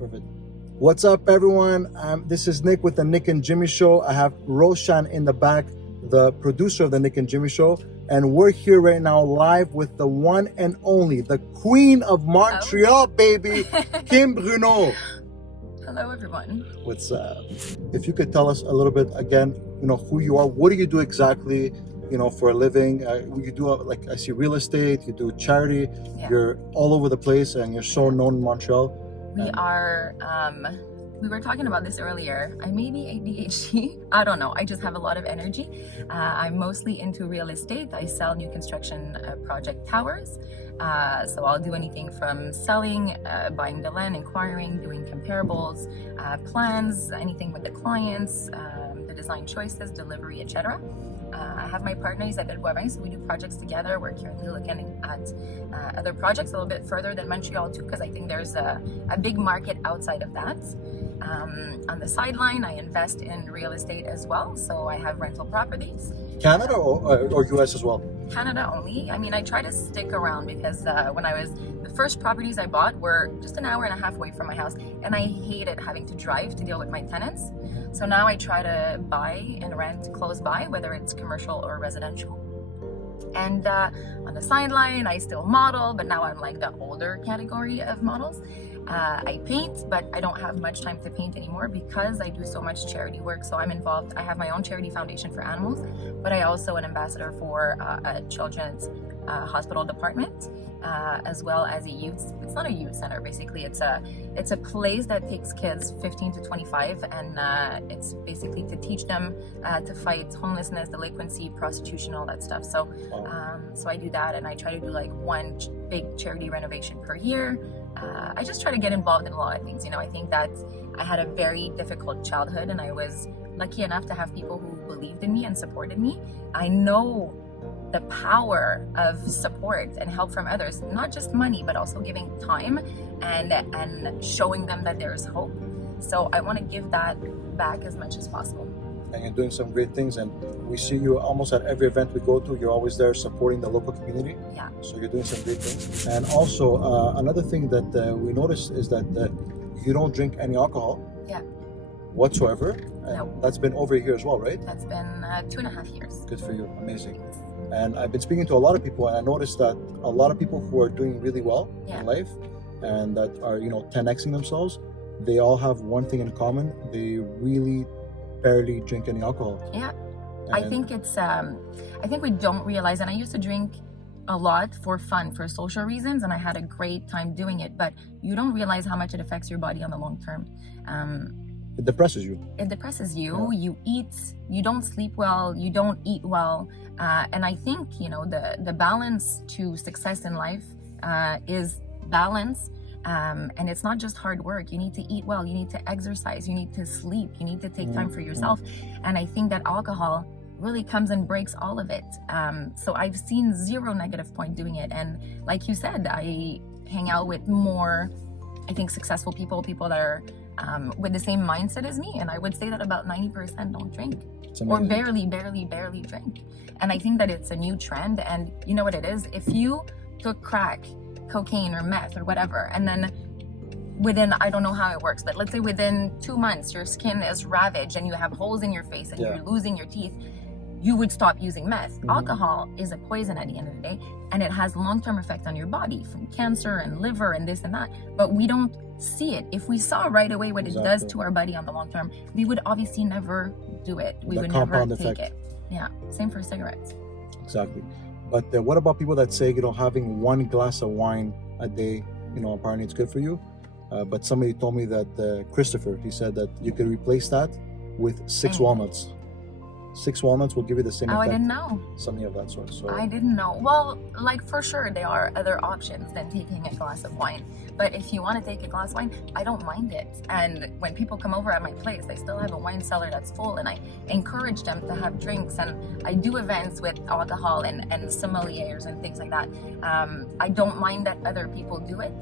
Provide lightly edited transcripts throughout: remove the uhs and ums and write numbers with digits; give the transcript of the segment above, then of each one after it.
Perfect. What's up, everyone? This is Nick with the Nick and Jimmy Show. I have Roshan in the back, the producer of the Nick and Jimmy Show, and we're here right now live with the one and only, the Queen of Montreal, baby, Kim Bruneau. Hello, everyone. What's if you could tell us a little bit again, who you are, what do you do exactly, for a living? You do like I see real estate, you do charity, You're all over the place, and you're so known in Montreal. We were talking about this earlier. I may be ADHD. I don't know. I just have a lot of energy. I'm mostly into real estate. I sell new construction project towers. So I'll do anything from selling, buying the land, inquiring, doing comparables, plans, anything with the clients, the design choices, delivery, etc. I have my partner Isabelle Boivin, so we do projects together. We're currently looking at other projects a little bit further than Montreal too, because I think there's a big market outside of that. On the sideline, I invest in real estate as well, so I have rental properties. Canada or US as well? Canada only. I mean, I try to stick around because the first properties I bought were just an hour and a half away from my house, and I hated having to drive to deal with my tenants. So now I try to buy and rent close by, whether it's commercial or residential. And on the sideline, I still model, but now I'm like the older category of models. I paint, but I don't have much time to paint anymore because I do so much charity work. So I'm involved. I have my own charity foundation for animals, but I also an ambassador for a children's hospital department, as well as a youth. It's not a youth center, basically. It's a place that takes kids 15 to 25, and it's basically to teach them to fight homelessness, delinquency, prostitution, all that stuff. So, so I do that, and I try to do like one big charity renovation per year. I just try to get involved in a lot of things. I think that I had a very difficult childhood, and I was lucky enough to have people who believed in me and supported me. I know the power of support and help from others, not just money, but also giving time and showing them that there's hope. So I want to give that back as much as possible. And you're doing some great things, and we see you almost at every event we go to. You're always there supporting the local community. Yeah. So you're doing some great things. And also another thing that we noticed is that you don't drink any alcohol. Yeah. Whatsoever. No. That's been over here as well, right? That's been 2.5 years. Good for you. Amazing. And I've been speaking to a lot of people, and I noticed that a lot of people who are doing really well in life and that are 10xing themselves, they all have one thing in common. They really barely drink any alcohol. Yeah. I think it's I think we don't realize, and I used to drink a lot for fun, for social reasons, and I had a great time doing it, but you don't realize how much it affects your body on the long term. It depresses you. It depresses you. You eat, you don't sleep well, you don't eat well, and I think the balance to success in life is balance. And it's not just hard work. You need to eat well, you need to exercise, you need to sleep, you need to take time for yourself. And I think that alcohol really comes and breaks all of it. So I've seen zero negative point doing it. And like you said, I hang out with more, I think, successful people that are with the same mindset as me. And I would say that about 90% don't drink or barely drink. And I think that it's a new trend. And you know what it is? If you took crack, cocaine or meth or whatever, and then within, I don't know how it works, but let's say within 2 months your skin is ravaged and you have holes in your face and you're losing your teeth, you would stop using meth. Alcohol is a poison at the end of the day, and it has long-term effect on your body, from cancer and liver and this and that, but we don't see it. If we saw right away what it does to our body on the long term, we would obviously never do it. We would never take it. Yeah, same for cigarettes. Exactly. But what about people that say, having one glass of wine a day, apparently it's good for you. But somebody told me that Christopher, he said that you could replace that with 6 walnuts. 6 walnuts will give you the same effect. I didn't know. Something of that sort. So I didn't know. Well, like for sure there are other options than taking a glass of wine. But if you want to take a glass of wine, I don't mind it. And when people come over at my place, I still have a wine cellar that's full, and I encourage them to have drinks. And I do events with alcohol and sommeliers and things like that. I don't mind that other people do it.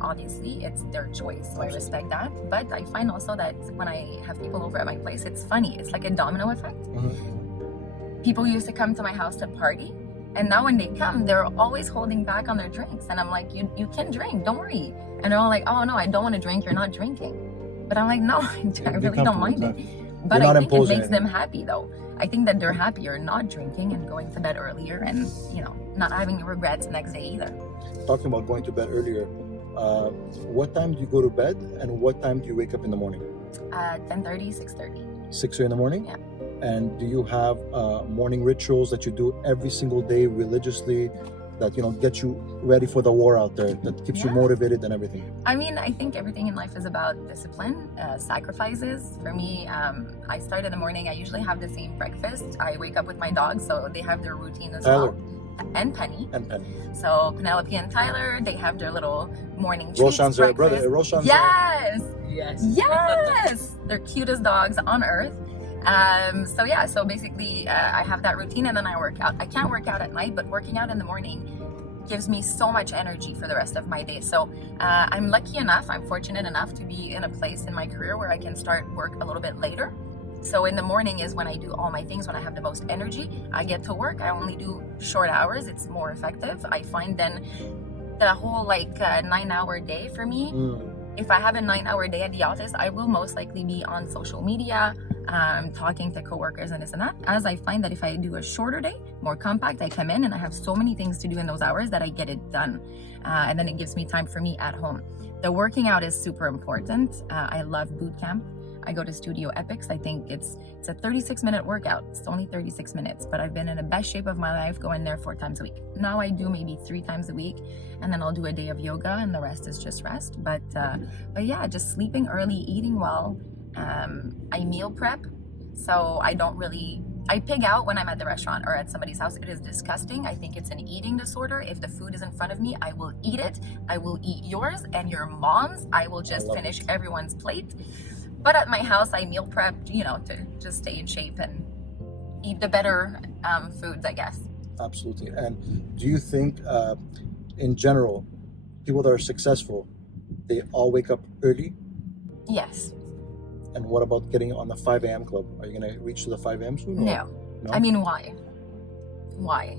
Obviously it's their choice, so I respect that. But I find also that when I have people over at my place, it's funny. It's like a domino effect. People used to come to my house to party, And now when they come, they're always holding back on their drinks. And I'm like, you can drink, don't worry. And they're all like, oh no, I don't want to drink, you're not drinking. But I'm like, no, I really don't mind it. But I think it makes them happy though. I think that they're happier not drinking and going to bed earlier and, you know, not having regrets the next day either. Talking about going to bed earlier, what time do you go to bed and what time do you wake up in the morning? 10:30, 6:30. 6 in the morning? Yeah. And do you have morning rituals that you do every single day religiously that, you know, get you ready for the war out there, that keeps you motivated and everything? I mean, I think everything in life is about discipline, sacrifices. For me, I start in the morning. I usually have the same breakfast. I wake up with my dogs, so they have their routine as well. And Penny. So Penelope and Tyler, they have their little morning treats. Roshan's their brother. Roshan's Yes! They're cutest dogs on earth. So basically I have that routine and then I work out. I can't work out at night, but working out in the morning gives me so much energy for the rest of my day. So I'm lucky enough, I'm fortunate enough to be in a place in my career where I can start work a little bit later. So in the morning is when I do all my things, when I have the most energy. I get to work, I only do short hours, it's more effective. I find then the whole 9-hour day for me, if I have a 9-hour day at the office, I will most likely be on social media, talking to coworkers and this and that. As I find that if I do a shorter day, more compact, I come in and I have so many things to do in those hours that I get it done. And then it gives me time for me at home. The working out is super important. I love boot camp. I go to Studio Ep.16. I think it's a 36-minute workout. It's only 36 minutes, but I've been in the best shape of my life going there 4 times a week. Now I do maybe 3 times a week, and then I'll do a day of yoga, and the rest is just rest. But yeah, just sleeping early, eating well. I meal prep, so I pig out when I'm at the restaurant or at somebody's house. It is disgusting. I think it's an eating disorder. If the food is in front of me, I will eat it. I will eat yours and your mom's. I will just finish everyone's plate. But at my house, I meal prep, you know, to just stay in shape and eat the better foods, I guess. Absolutely. And do you think, in general, people that are successful, they all wake up early? Yes. And what about getting on the 5 a.m. club? Are you going to reach to the 5 a.m. soon? No. I mean, why? Why?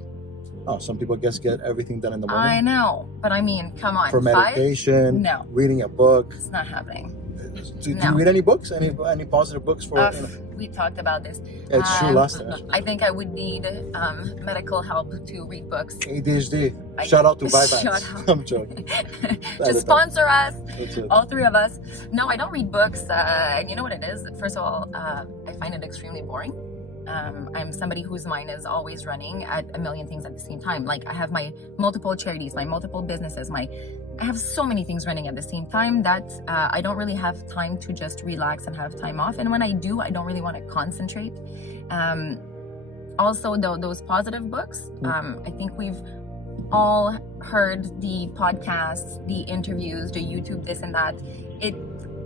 Oh, some people get everything done in the morning. I know. But I mean, come on. For meditation, reading a book. It's not happening. Do you read any books? Any positive books for? We talked about this. It's true last time. I think I would need medical help to read books. ADHD. Shout out to Buybacks. Shout out. I'm joking. Just sponsor us, all 3 of us. No, I don't read books. And you know what it is? First of all, I find it extremely boring. I'm somebody whose mind is always running at a million things at the same time. Like I have my multiple charities, my multiple businesses, I have so many things running at the same time that I don't really have time to just relax and have time off. And when I do, I don't really want to concentrate. Also, those positive books, I think we've all heard the podcasts, the interviews, the YouTube, this and that. It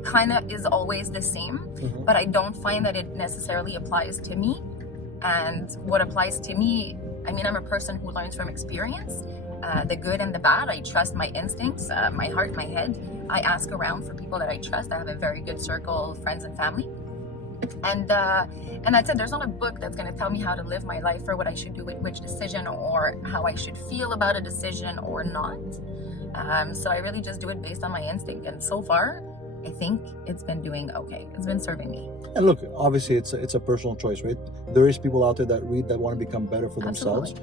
kind of is always the same, but I don't find that it necessarily applies to me. And what applies to me, I mean, I'm a person who learns from experience. The good and the bad. I trust my instincts, my heart, my head. I ask around for people that I trust. I have a very good circle of friends and family. And that's it. There's not a book that's going to tell me how to live my life or what I should do with which decision or how I should feel about a decision or not. So I really just do it based on my instinct. And so far, I think it's been doing okay. It's been serving me. And look, obviously it's a personal choice, right? There is people out there that read that want to become better for themselves.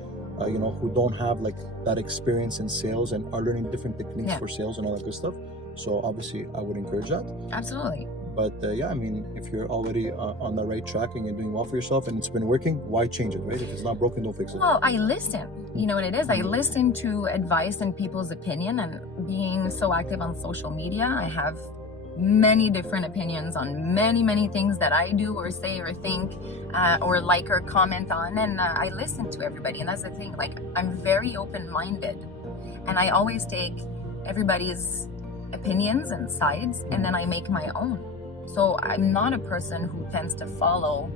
Who don't have that experience in sales and are learning different techniques for sales and all that good stuff. So obviously I would encourage that. Absolutely. But I mean, if you're already on the right track and you're doing well for yourself and it's been working, why change it, right? If it's not broken, don't fix it. Well, I listen. You know what it is? I listen to advice and people's opinion, and being so active on social media, I have many different opinions on many things that I do or say or think or like or comment on, and I listen to everybody. And that's the thing, I'm very open-minded, and I always take everybody's opinions and sides and then I make my own. So I'm not a person who tends to follow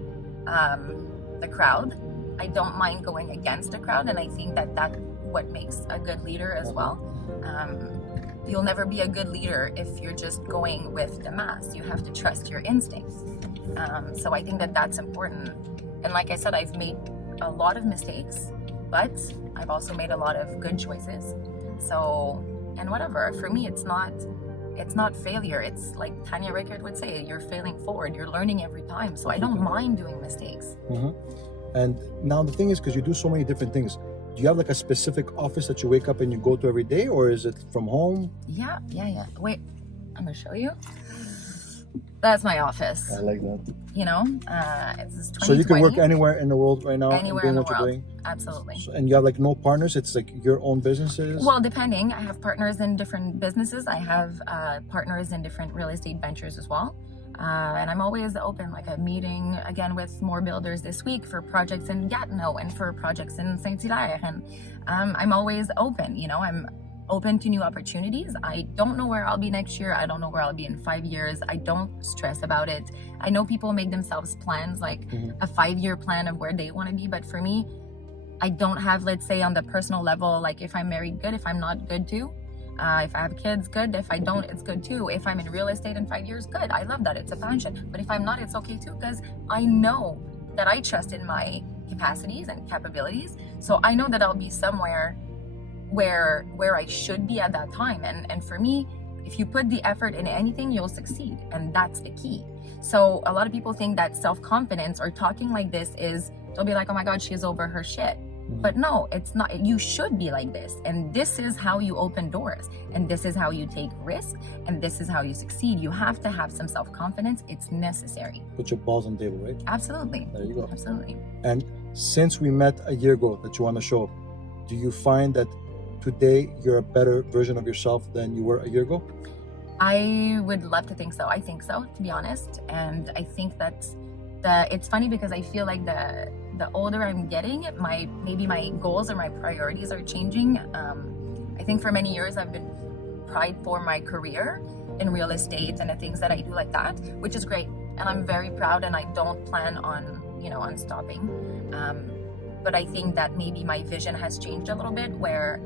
the crowd. I don't mind going against the crowd, and I think that's what makes a good leader as well. You'll never be a good leader if you're just going with the mass. You have to trust your instincts. So I think that's important. And like I said, I've made a lot of mistakes, but I've also made a lot of good choices. So, and whatever, for me, it's not failure. It's like Tanya Rickard would say, you're failing forward, you're learning every time. So I don't mind doing mistakes. And now the thing is, because you do so many different things, do you have like a specific office that you wake up and you go to every day, or is it from home? Yeah. Wait, I'm gonna show you. That's my office. I like that. You know, it's 2020. So you can work anywhere in the world right now, anywhere and in doing the what world. you're doing. Absolutely. So, and you have like no partners. It's like your own businesses. Well, depending. I have partners in different businesses. I have partners in different real estate ventures as well. And I'm always open. Like I'm meeting again with more builders this week for projects in Gatineau and for projects in Saint-Hilaire. And I'm always open. You know, I'm open to new opportunities. I don't know where I'll be next year. I don't know where I'll be in 5 years. I don't stress about it. I know people make themselves plans, like a 5-year plan of where they want to be. But for me, I don't have, let's say on the personal level, like if I'm married, good. If I'm not, good too. If I have kids, good. If I don't, it's good too. If I'm in real estate in 5 years, good. I love that. It's a passion. But if I'm not, it's okay too, because I know that I trust in my capacities and capabilities. So I know that I'll be somewhere where I should be at that time. And for me, if you put the effort in anything, you'll succeed. And that's the key. So a lot of people think that self-confidence or talking like this is, they'll be like, oh my God, she's over her shit. But no, it's not. You should be like this. And this is how you open doors. And this is how you take risks. And this is how you succeed. You have to have some self-confidence. It's necessary. Put your balls on the table, right? Absolutely. There you go. Absolutely. And since we met a year ago that you want to show, do you find that today you're a better version of yourself than you were a year ago? I would love to think so. I think so, to be honest. And I think that it's funny because I feel like the older I'm getting, maybe my goals or my priorities are changing. I think for many years I've been pride for my career in real estate and the things that I do like that, which is great. And I'm very proud, and I don't plan on stopping. But I think that maybe my vision has changed a little bit, where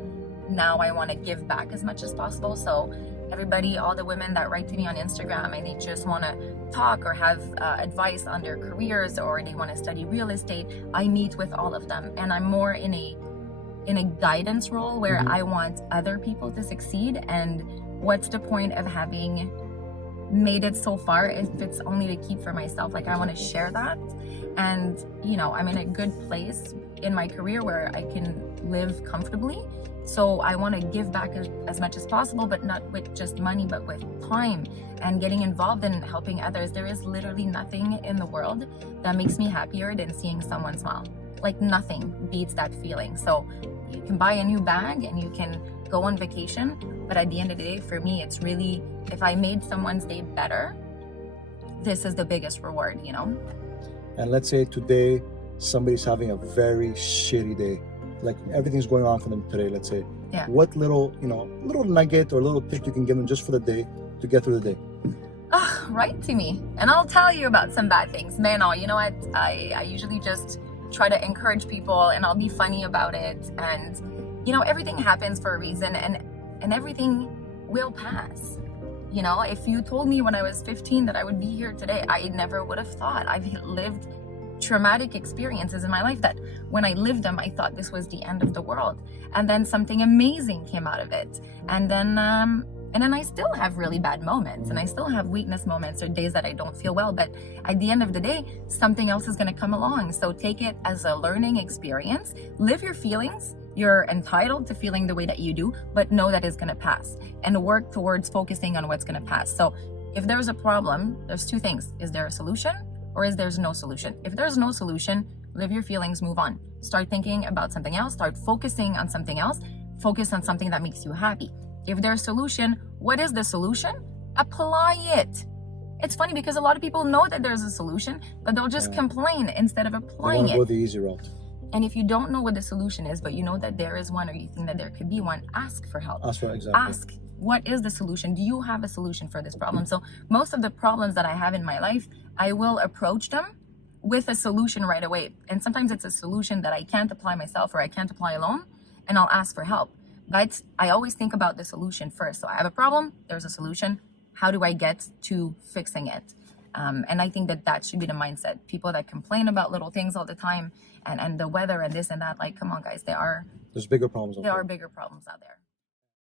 now I want to give back as much as possible. So everybody, all the women that write to me on Instagram and they just want to talk or have advice on their careers, or they want to study real estate, I meet with all of them. And I'm more in a guidance role where I want other people to succeed. And what's the point of having made it so far if it's only to keep for myself? Like, I want to share that. And I'm in a good place in my career where I can live comfortably. So I want to give back as much as possible, but not with just money, but with time and getting involved in helping others. There is literally nothing in the world that makes me happier than seeing someone smile. Like, nothing beats that feeling. So you can buy a new bag and you can go on vacation, but at the end of the day, for me, it's really, if I made someone's day better, this is the biggest reward, And let's say today somebody's having a very shitty day, like everything's going on for them today, let's say. Yeah. What little nugget or little tip you can give them just for the day to get through the day? Write to me and I'll tell you about some bad things. Man, you know what? I usually just try to encourage people, and I'll be funny about it. And everything happens for a reason, and everything will pass. If you told me when I was 15 that I would be here today, I never would have thought. I've lived traumatic experiences in my life that when I lived them, I thought this was the end of the world. And then something amazing came out of it. And then I still have really bad moments, and I still have weakness moments or days that I don't feel well. But at the end of the day, something else is going to come along. So take it as a learning experience. Live your feelings. You're entitled to feeling the way that you do, but know that it's going to pass, and work towards focusing on what's going to pass. So if there's a problem, there's two things. Is there a solution, or is there no solution? If there's no solution, live your feelings, move on. Start thinking about something else. Start focusing on something else. Focus on something that makes you happy. If there's a solution, what is the solution? Apply it. It's funny because a lot of people know that there's a solution, but they'll just complain instead of applying They want to go the easy route. And if you don't know what the solution is, but you know that there is one, or you think that there could be one, ask for help. Ask, what is the solution? Do you have a solution for this problem? So most of the problems that I have in my life, I will approach them with a solution right away. And sometimes it's a solution that I can't apply myself, or I can't apply alone, and I'll ask for help. But I always think about the solution first. So I have a problem, there's a solution. How do I get to fixing it? And I think that that should be the mindset. People that complain about little things all the time and the weather and this and that, like, come on, guys, There's bigger problems out there there. are bigger problems out there.